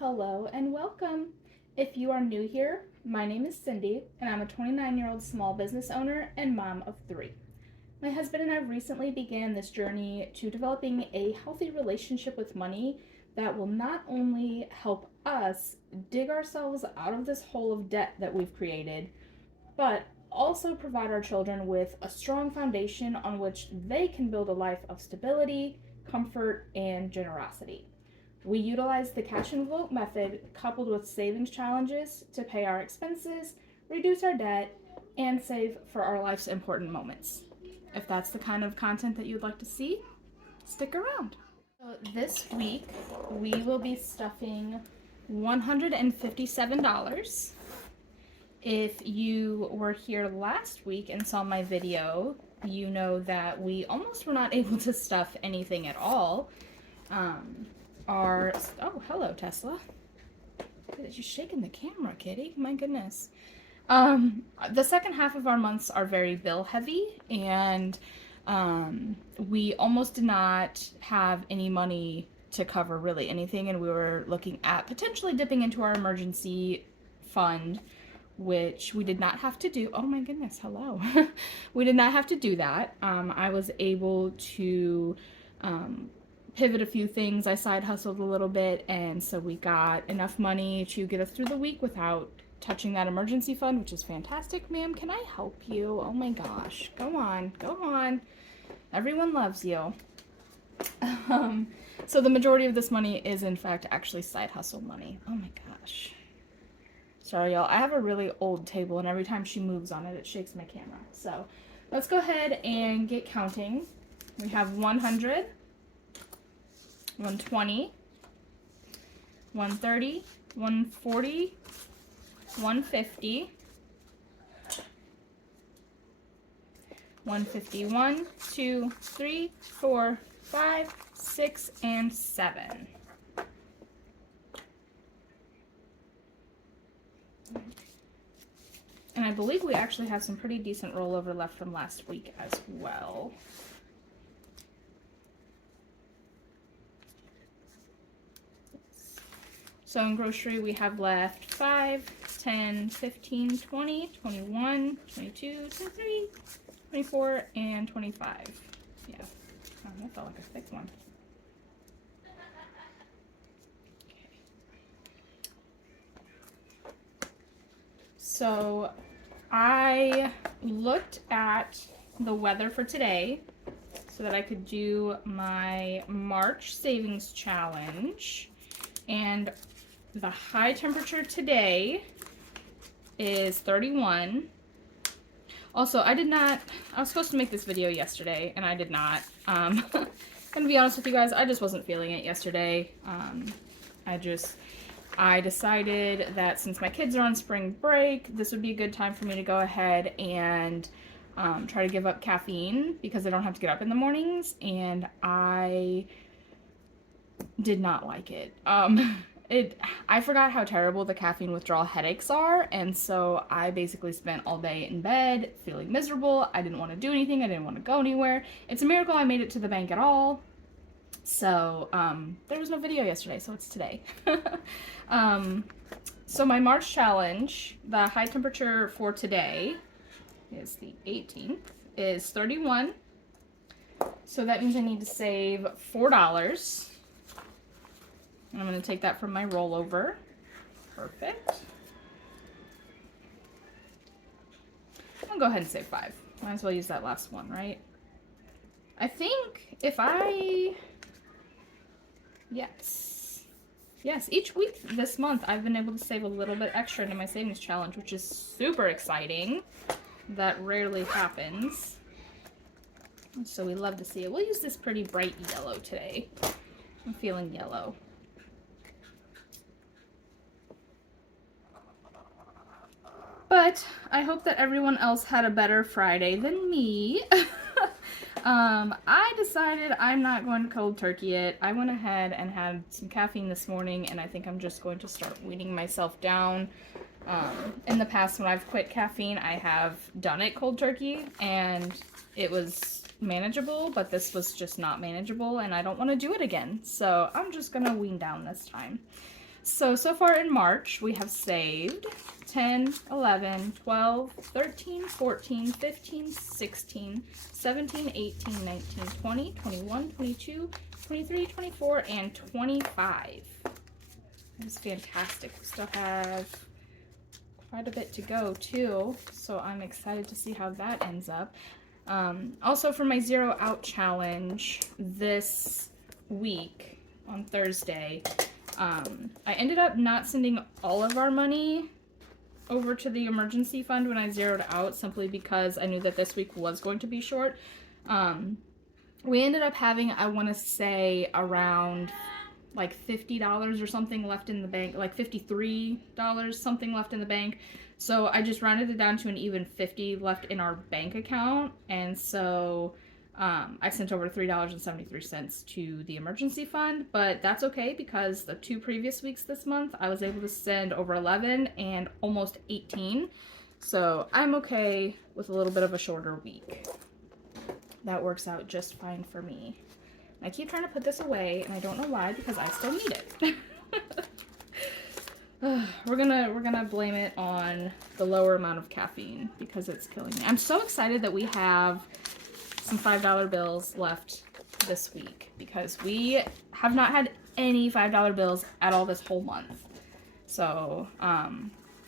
Hello and welcome. If you are new here, my name is Cindee and I'm a 29-year-old small business owner and mom of 3. My husband and I recently began this journey to developing a healthy relationship with money that will not only help us dig ourselves out of this hole of debt that we've created, but also provide our children with a strong foundation on which they can build a life of stability, comfort, and generosity. We utilize the cash envelope method coupled with savings challenges to pay our expenses, reduce our debt, and save for our life's important moments. If that's the kind of content that you'd like to see, stick around. So this week, we will be stuffing $157. If you were here last week and saw my video, you know that we almost were not able to stuff anything at all. Oh, hello, Tesla. You're shaking the camera, kitty. My goodness. The second half of our months are very bill heavy, and we almost did not have any money to cover really anything, and we were looking at potentially dipping into our emergency fund, which we did not have to do. Oh my goodness, hello. We did not have to do that. I was able to pivot a few things. I side hustled a little bit, and so we got enough money to get us through the week without touching that emergency fund, which is fantastic. Ma'am, can I help you? Oh my gosh, go on, go on. Everyone loves you. So the majority of this money is in fact actually side hustle money. Oh my gosh. Sorry y'all, I have a really old table and every time she moves on it, it shakes my camera. So let's go ahead and get counting. We have 100, 120, 130, 140, 150, 151, 2, 3, 4, 5, 6, and 7. And I believe we actually have some pretty decent rollover left from last week as well. So in grocery, we have left 5, 10, 15, 20, 21, 22, 23, 24, and 25. Yeah, oh, that felt like a thick one. Okay. So I looked at the weather for today so that I could do my March savings challenge. And the high temperature today is 31. Also, I was supposed to make this video yesterday and I did not. And to be honest with you guys, I just wasn't feeling it yesterday. I decided that since my kids are on spring break, this would be a good time for me to go ahead and try to give up caffeine because I don't have to get up in the mornings, and I did not like it. I forgot how terrible the caffeine withdrawal headaches are, and so I basically spent all day in bed feeling miserable. I didn't want to do anything. I didn't want to go anywhere. It's a miracle I made it to the bank at all. So there was no video yesterday, so it's today. So my March challenge, the high temperature for today is the 18th, is 31. So that means I need to save $4. I'm going to take that from my rollover. Perfect. I'll go ahead and save 5. Might as well use that last one, right? I think if Yes, each week this month I've been able to save a little bit extra into my savings challenge, which is super exciting. That rarely happens. So we love to see it. We'll use this pretty bright yellow today. I'm feeling yellow. But I hope that everyone else had a better Friday than me. I decided I'm not going to cold turkey it. I went ahead and had some caffeine this morning, and I think I'm just going to start weaning myself down. In the past, when I've quit caffeine, I have done it cold turkey, and it was manageable, but this was just not manageable, and I don't want to do it again. So I'm just going to wean down this time. So far in March, we have saved 10, 11, 12, 13, 14, 15, 16, 17, 18, 19, 20, 21, 22, 23, 24, and 25. That is fantastic. We still have quite a bit to go too, so I'm excited to see how that ends up. Also for my Zero Out challenge this week on Thursday, I ended up not sending all of our money over to the emergency fund when I zeroed out, simply because I knew that this week was going to be short. We ended up having, I want to say, around like $50 or something left in the bank, like $53 something left in the bank. So I just rounded it down to an even 50 left in our bank account, and so I sent over $3.73 to the emergency fund, but that's okay because the 2 previous weeks this month I was able to send over 11 and almost 18, so I'm okay with a little bit of a shorter week. That works out just fine for me. I keep trying to put this away, and I don't know why, because I still need it. We're gonna blame it on the lower amount of caffeine because it's killing me. I'm so excited that we have some $5 bills left this week because we have not had any $5 bills at all this whole month. So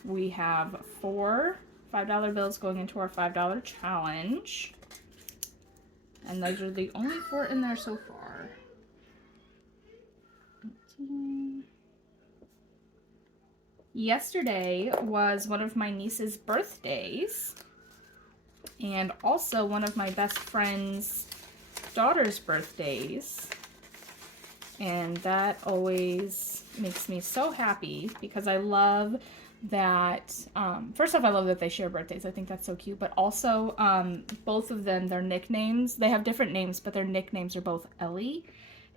we have 4 $5 bills going into our $5 challenge. And those are the only 4 in there so far. 18. Yesterday was one of my niece's birthdays, and also one of my best friend's daughter's birthdays. And that always makes me so happy because I love that, first off, I love that they share birthdays. I think that's so cute. But also, both of them, their nicknames, they have different names, but their nicknames are both Ellie.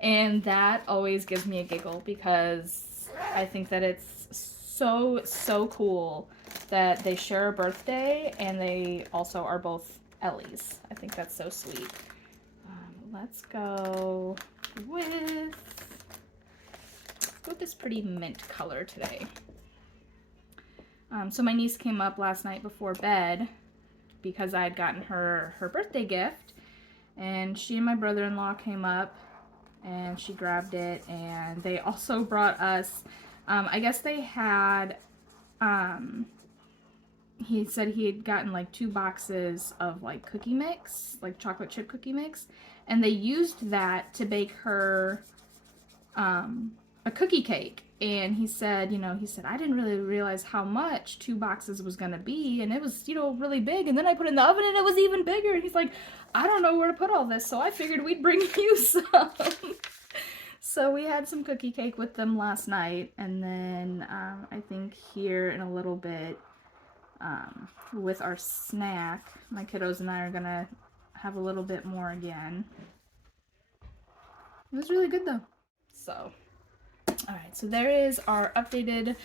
And that always gives me a giggle because I think that it's so cool that they share a birthday and they also are both Ellies. I think that's so sweet. Let's go with this pretty mint color today. So my niece came up last night before bed because I had gotten her birthday gift, and she and my brother-in-law came up and she grabbed it, and they also brought us, I guess they had, he said he had gotten like 2 boxes of like cookie mix, like chocolate chip cookie mix, and they used that to bake her a cookie cake. And he said, I didn't really realize how much 2 boxes was gonna be, and it was, really big, and then I put it in the oven and it was even bigger. And he's like, I don't know where to put all this, so I figured we'd bring you some. So we had some cookie cake with them last night, and then I think here in a little bit, with our snack, my kiddos and I are gonna have a little bit more again. It was really good though. So, alright, so there is our updated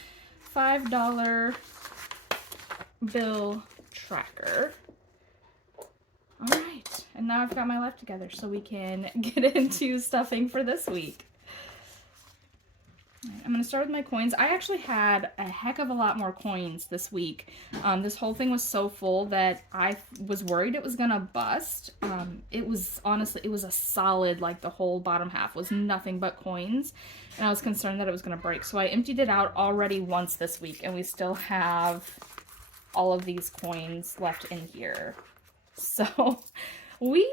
$5 bill tracker. Alright, and now I've got my life together so we can get into stuffing for this week. I'm going to start with my coins. I actually had a heck of a lot more coins this week. This whole thing was so full that I was worried it was going to bust. It was, honestly, it was a solid, like the whole bottom half was nothing but coins. And I was concerned that it was going to break. So I emptied it out already once this week, and we still have all of these coins left in here. So we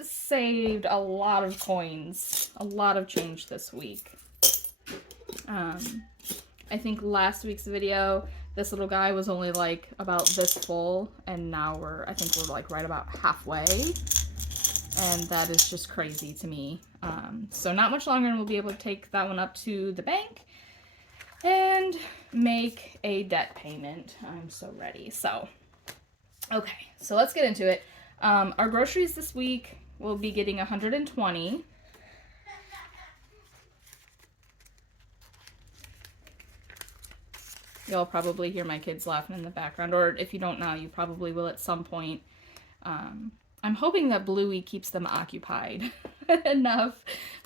saved a lot of coins, a lot of change this week. I think last week's video, this little guy was only like about this full, and now I think we're like right about halfway, and that is just crazy to me. So not much longer and we'll be able to take that one up to the bank and make a debt payment. I'm so ready. So, okay, so let's get into it. Our groceries this week, we'll be getting 120. You'll probably hear my kids laughing in the background, or if you don't now, you probably will at some point. I'm hoping that Bluey keeps them occupied enough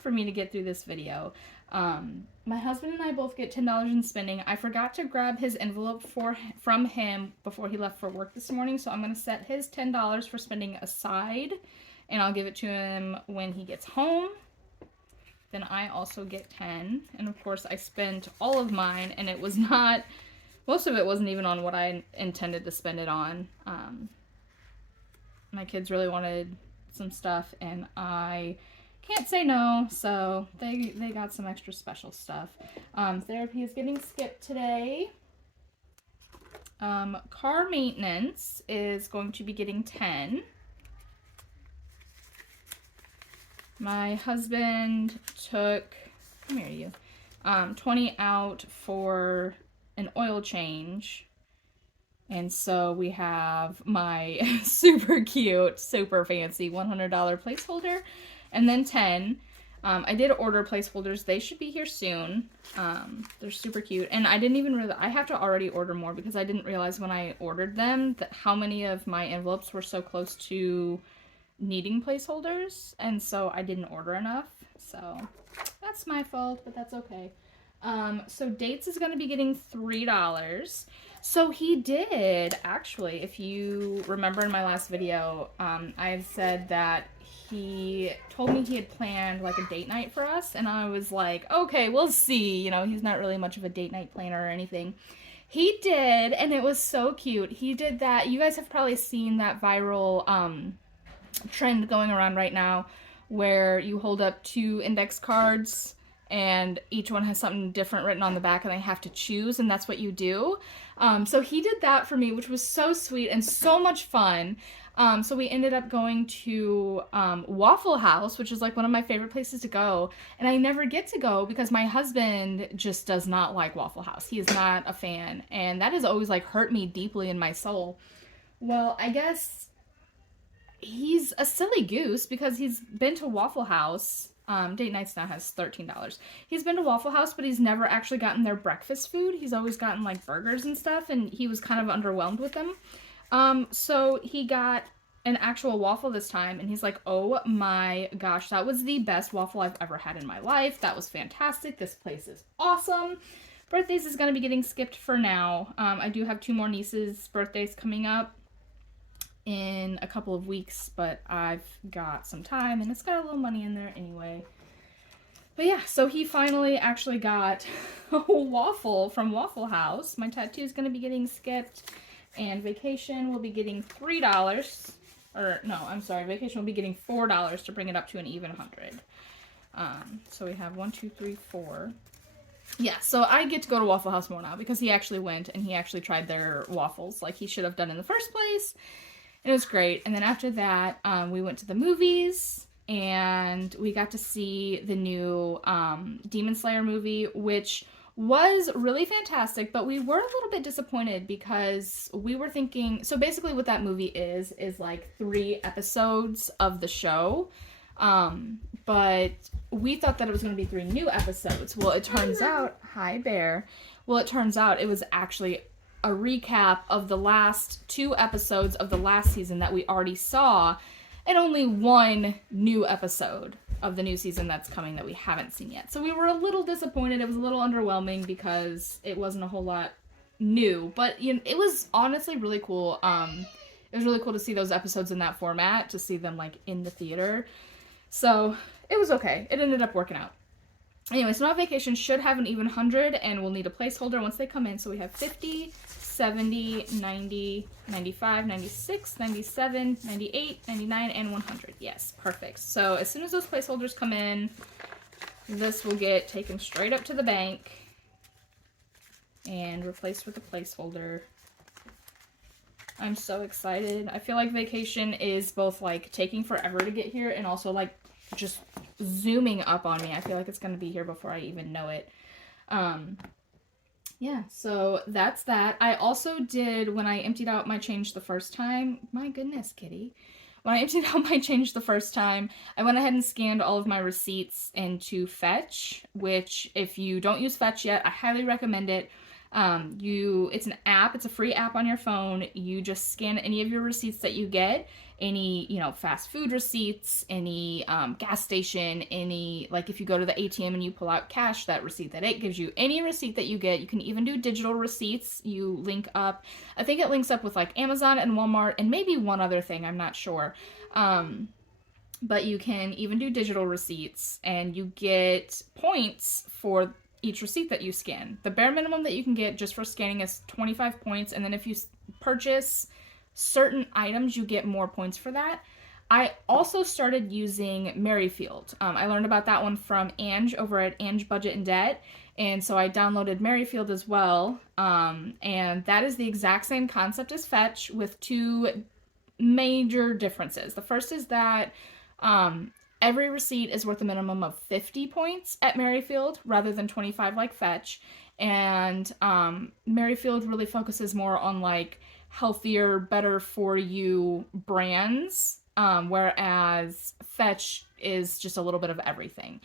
for me to get through this video. My husband and I both get $10 in spending. I forgot to grab his envelope from him before he left for work this morning, so I'm going to set his $10 for spending aside, and I'll give it to him when he gets home. Then I also get 10, and of course I spent all of mine, and it was not, most of it wasn't even on what I intended to spend it on. My kids really wanted some stuff, and I can't say no, so they got some extra special stuff. Therapy is getting skipped today. Car maintenance is going to be getting 10. My husband took, come here you, 20 out for an oil change. And so we have my super cute, super fancy $100 placeholder, and then 10. I did order placeholders. They should be here soon. They're super cute. And I didn't even realize, I have to already order more because I didn't realize when I ordered them that how many of my envelopes were so close to needing placeholders. And so I didn't order enough. So that's my fault, but that's okay. So Dates is going to be getting $3. So he did, actually, if you remember in my last video, I had said that he told me he had planned like a date night for us, and I was like, okay, we'll see. You know, he's not really much of a date night planner or anything. He did, and it was so cute. He did that. You guys have probably seen that viral trend going around right now where you hold up 2 index cards and each one has something different written on the back and they have to choose, and that's what you do. So he did that for me, which was so sweet and so much fun. So we ended up going to Waffle House, which is like one of my favorite places to go. And I never get to go because my husband just does not like Waffle House. He is not a fan. And that has always like hurt me deeply in my soul. Well, I guess he's a silly goose because he's been to Waffle House. Date Nights now has $13. He's been to Waffle House, but he's never actually gotten their breakfast food. He's always gotten like burgers and stuff, and he was kind of underwhelmed with them. So he got an actual waffle this time, and he's like, oh my gosh, that was the best waffle I've ever had in my life. That was fantastic. This place is awesome. Birthdays is going to be getting skipped for now. I do have 2 more nieces' birthdays coming up in a couple of weeks, but I've got some time and it's got a little money in there anyway. But yeah, so he finally actually got a waffle from Waffle House. My tattoo is going to be getting skipped, and vacation will be getting $3. Or no, I'm sorry, vacation will be getting $4 to bring it up to an even 100. So we have 1, 2, 3, 4. Yeah, so I get to go to Waffle House more now because he actually went and he actually tried their waffles like he should have done in the first place. It was great. And then after that, we went to the movies and we got to see the new Demon Slayer movie, which was really fantastic, but we were a little bit disappointed because we were thinking, so basically what that movie is like 3 episodes of the show, but we thought that it was going to be 3 new episodes. Well, it turns out, hi Bear, well, it turns out it was actually a recap of the last 2 episodes of the last season that we already saw, and only 1 new episode of the new season that's coming that we haven't seen yet. So we were a little disappointed. It was a little underwhelming because it wasn't a whole lot new, but you know, it was honestly really cool. It was really cool to see those episodes in that format, to see them like in the theater. So it was okay. It ended up working out. Anyway, so now vacation should have an even 100, and we'll need a placeholder once they come in. So we have 50, 70, 90, 95, 96, 97, 98, 99, and 100. Yes, perfect. So as soon as those placeholders come in, this will get taken straight up to the bank and replaced with a placeholder. I'm so excited. I feel like vacation is both like taking forever to get here and also like just zooming up on me. I feel like it's going to be here before I even know it. Yeah, so that's that. I also did, when I emptied out my change the first time, my goodness, kitty. When I emptied out my change the first time, I went ahead and scanned all of my receipts into Fetch, which if you don't use Fetch yet, I highly recommend it. It's an app, it's a free app on your phone. You just scan any of your receipts that you get, any, fast food receipts, any gas station, any, like if you go to the ATM and you pull out cash, that receipt that it gives you, any receipt that you get. You can even do digital receipts. You link up, I think it links up with like Amazon and Walmart and maybe one other thing, I'm not sure. But you can even do digital receipts, and you get points for each receipt that you scan. The bare minimum that you can get just for scanning is 25 points, and then if you purchase certain items, you get more points for that. I also started using Merrifield. I learned about that one from Ange over at Ange Budget and Debt, and so I downloaded Merrifield as well. And that is the exact same concept as Fetch with two major differences. The first is that every receipt is worth a minimum of 50 points at Merrifield rather than 25 like Fetch. And Merrifield really focuses more on like healthier, better for you brands, whereas Fetch is just a little bit of everything.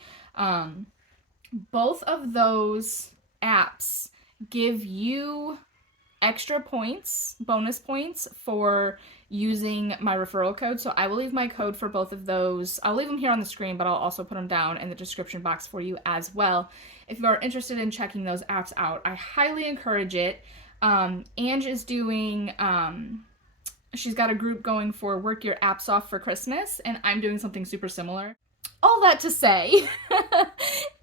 Both of those apps give you extra points, bonus points for using my referral code. So I will leave my code for both of those. I'll leave them here on the screen, but I'll also put them down in the description box for you as well. If you are interested in checking those apps out, I highly encourage it. Ange is doing, she's got a group going for Work Your Apps Off for Christmas, and I'm doing something super similar. All that to say,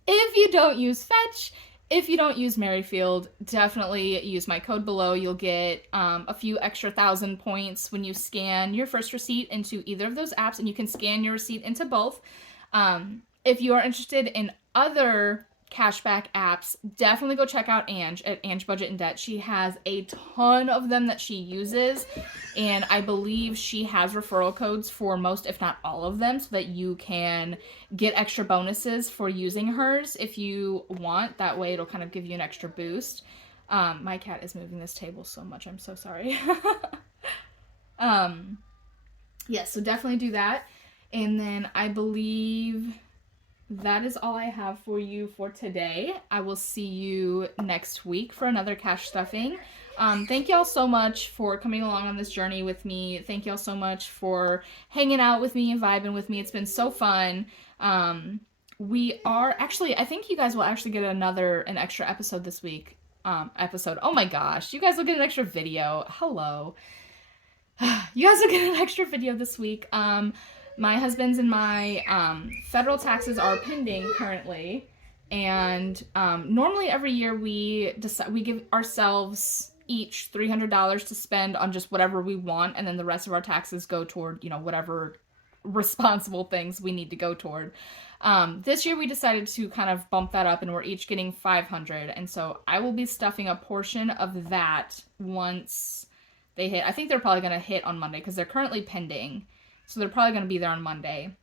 if you don't use Fetch, if you don't use Merrifield, definitely use my code below. You'll get a few extra 1,000 points when you scan your first receipt into either of those apps, and you can scan your receipt into both. If you are interested in other cashback apps, definitely go check out Ange at Ange Budget and Debt. She has a ton of them that she uses, and I believe she has referral codes for most, if not all of them, so that you can get extra bonuses for using hers if you want. That way it'll kind of give you an extra boost. My cat is moving this table so much, I'm so sorry. Yes, so definitely do that. And then I believe that is all I have for you for today. I will see you next week for another cash stuffing. Thank y'all so much for coming along on this journey with me. Thank y'all so much for hanging out with me and vibing with me. It's been so fun. We are actually, I think you guys will actually get an extra episode this week. Oh my gosh, you guys will get an extra video. Hello. You guys will get an extra video this week. My husband's and my federal taxes are pending currently, and normally every year we give ourselves each $300 to spend on just whatever we want, and then the rest of our taxes go toward whatever responsible things we need to go toward. This year we decided to kind of bump that up, and we're each getting $500, and so I will be stuffing a portion of that once they hit. I think they're probably going to hit on Monday because they're currently pending. So they're probably going to be there on Monday.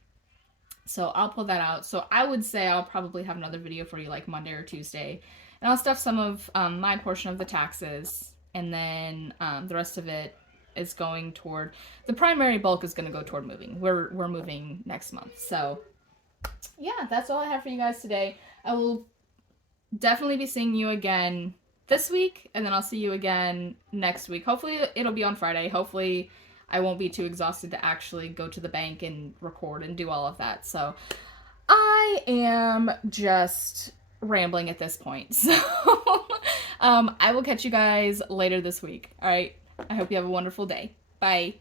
So I'll pull that out. So I would say I'll probably have another video for you like Monday or Tuesday. And I'll stuff some of my portion of the taxes. And then the rest of it is going toward... The primary bulk is going to go toward moving. We're moving next month. So yeah, that's all I have for you guys today. I will definitely be seeing you again this week. And then I'll see you again next week. Hopefully it'll be on Friday. Hopefully I won't be too exhausted to actually go to the bank and record and do all of that. So I am just rambling at this point. So I will catch you guys later this week. All right. I hope you have a wonderful day. Bye.